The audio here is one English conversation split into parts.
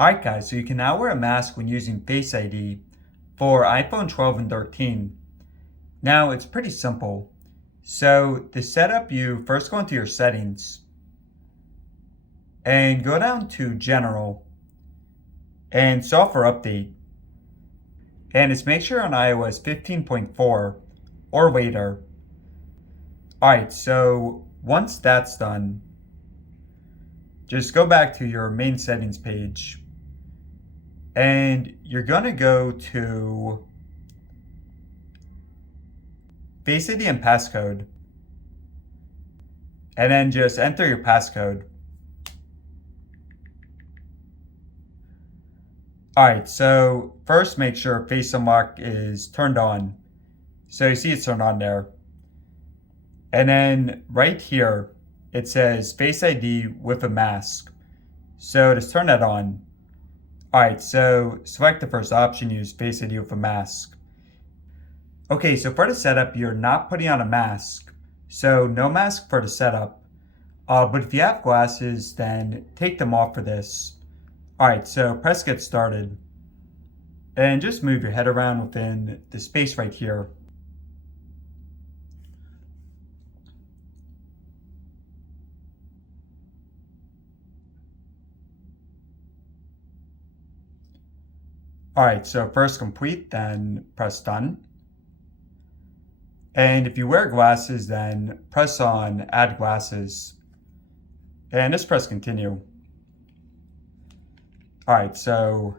Alright guys, so you can now wear a mask when using Face ID for iPhone 12 and 13. Now it's pretty simple. So to set up, you first go into your settings and go down to General and Software Update. And it's make sure on iOS 15.4 or later. Alright, so once that's done, just go back to your main settings page. And you're going to go to Face ID and passcode. And then just enter your passcode. Alright, so first make sure Face Unlock is turned on. So you see it's turned on there. And then right here, it says Face ID with a mask. So just turn that on. Alright, so select the first option, use Face ID with a mask. Okay, so for the setup, you're not putting on a mask. So no mask for the setup. But if you have glasses, then take them off for this. Alright, so press get started. And just move your head around within the space right here. Alright, so first complete, then press done. And if you wear glasses, then press on add glasses. And just press continue. Alright, so.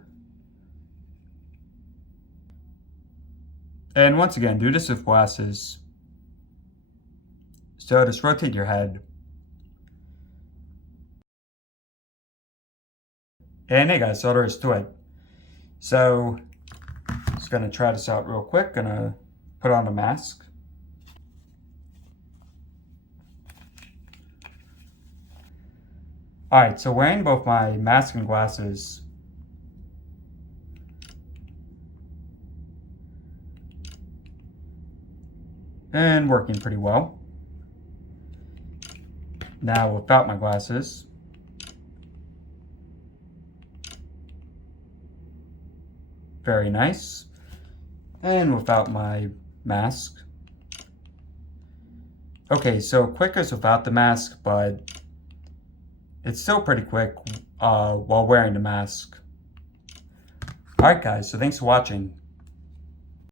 And once again, do this with glasses. So just rotate your head. And hey guys, so there is to it. So, just gonna try this out real quick. Gonna put on a mask. Alright, so wearing both my mask and glasses. And working pretty well. Now without my glasses. Very nice. And without my mask. Okay, so quick is without the mask, but it's still pretty quick while wearing the mask. Alright guys, so thanks for watching.